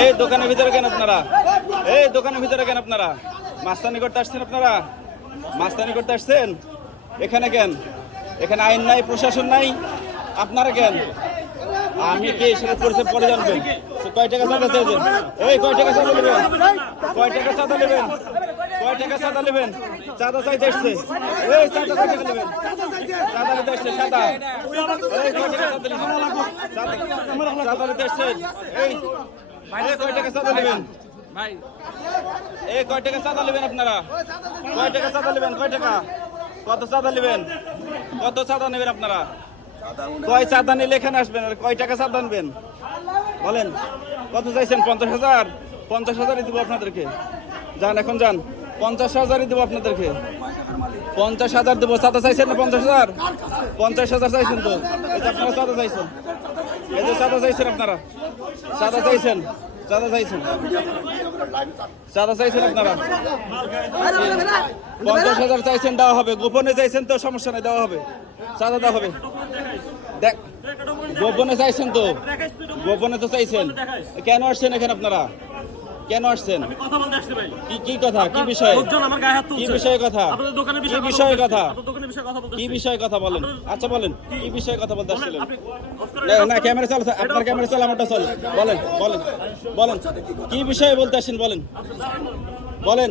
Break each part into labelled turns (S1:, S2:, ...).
S1: এই দোকানের ভিতরে কেন আপনারা? এই দোকানের ভিতরে কেন আপনারা? মাস্তানি করতে আসছেন আপনারা? মাস্তানি করতে আসছেন? এখানে কেন? এখানে আইন নাই, প্রশাসন নাই? আপনারা কেন? আমি কে সেটা পরিচয় পরে জানবেন? কয় টাকা চাঁদা কয় টাকা চাঁদা নেবেন? কয় টাকা চাঁদা নেবেন? কয় চাঁদা নেবেন? চাঁদা এই কয় এই কয় টাকা চাঁদা নেবেন? এই, কয় টাকা নেবেন আপনারা? কয় টাকা নেবেন? কয় টাকা? কত চাঁদা নেবেন? কত আপনারা? কয় নিলে এখানে আসবেন? আর কয় টাকা চাঁদা নেবেন বলেন। কত চাইছেন? পঞ্চাশ হাজার? পঞ্চাশ হাজারই দেবো আপনাদেরকে। যান, এখন যান। পঞ্চাশ হাজারই দেবো আপনাদেরকে। পঞ্চাশ হাজার দেবো। চাঁদা চাইছেন না পঞ্চাশ হাজার? পঞ্চাশ হাজার চাইছেন তো। আপনারা চাঁদা চাইছেন। এই যে চাঁদা চাইছেন আপনারা। চাঁদা চাইছেন। চাঁদা চাইছেন। চাঁদা চাইছেন আপনারা। পঞ্চাশ হাজার চাইছেন, দেওয়া হবে। গোপনে চাইছেন তো, সমস্যা নাই, দেওয়া হবে। চাঁদা দেওয়া হবে। দেখ, গোপনে চাইছেন তো। গোপনে তো চাইছেন। কেন আসছেন এখানে আপনারা? কেন আসছেন?
S2: কথা বলতে আসছি ভাই।
S1: কি কি কথা? কি বিষয়?
S2: লোকজন আমার গায়ে হাত
S1: কি বিষয়ে কথা?
S2: আপনাদের দোকানের
S1: কি
S2: বিষয়ে
S1: বিষয়ে কথা?
S2: আপনাদের দোকানের বিষয়ে কথা বলতে
S1: কি বিষয়ে কথা বলেন? আচ্ছা বলেন। কি বিষয়ে কথা বলতে আসছিলেন?
S2: আপনি
S1: না না ক্যামেরা
S2: এটা
S1: আপনার ক্যামেরা চালা আমারটা চলে। বলেন বলেন বলেন। কি বিষয়ে বলতে আসছেন বলেন। বলেন।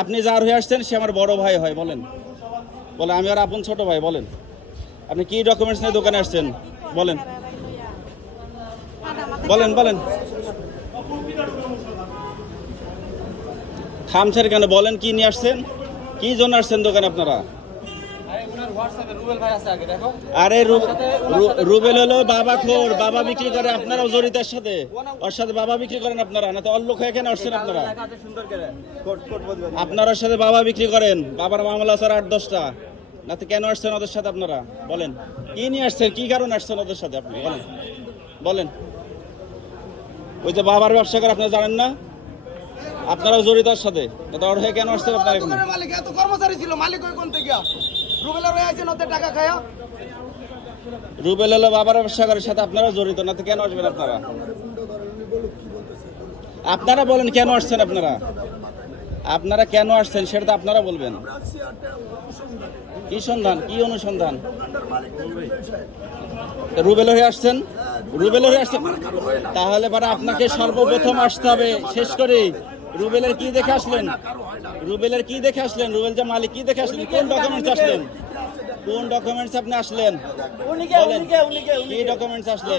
S1: আপনি যার হয়ে আসছেন সে আমার বড় ভাই হয় বলেন। বলেন আমি আর আপন ছোট ভাই বলেন। আপনি কি ডকুমেন্টস নিয়ে দোকানে আসছেন? বলেন। বলেন বলেন। থামছেন কেন? বলেন কি নিয়ে আসছেন? কি জন্য আসছেন দোকানে আপনারা? আরে রুবেল হলো বাবা খোর বাবা বিক্রি করে আপনারাও জড়িত এর সাথে। ওর সাথে বাবা বিক্রি করেন আপনারা না তো অল্লোক এখানে আসছেন আপনারা। আপনার সাথে বাবা বিক্রি করেন বাবার মামলা স্যার আট দশটা। না তো কেন আসছেন ওদের সাথে আপনারা? বলেন। কি নিয়ে আসছেন? কি কারণ আসছেন ওদের সাথে আপনি? বলেন। বলেন। ওই যে বাবার ব্যবসা করে আপনারা জানেন না? আপনারাও জড়িত সাথে। ওর হয়ে কেন আসছেন আপনার এখানে?
S3: মালিক এত কর্মচারী ছিল মালিক ওই কোন থেকে? রুবেলা রয়ে আছেন ওদের টাকা খায়া।
S1: রুবেল হলো বাবার ব্যবসা করে সাথে আপনারা জড়িত না তো কেন আসবেন আপনারা? আপনারা বলেন কেন আসছেন আপনারা? আপনারা কেন আসছেন সেটা তো আপনারা বলবেন। কি সন্ধান? কি অনুসন্ধান? রুবেল হয়ে আসছেন? রুবেল হয়ে আসছেন তাহলে পরে আপনাকে সর্বপ্রথম আসতে হবে। শেষ করে রুবেলের কি দেখে আসলেন? রুবেলের কি দেখে আসলেন? রুবেল যে মালিক কি দেখে আসলেন? কোন ডকুমেন্টস আসলেন? কোন ডকুমেন্টস আপনি আসলেন? কি ডকুমেন্টস আসলেন?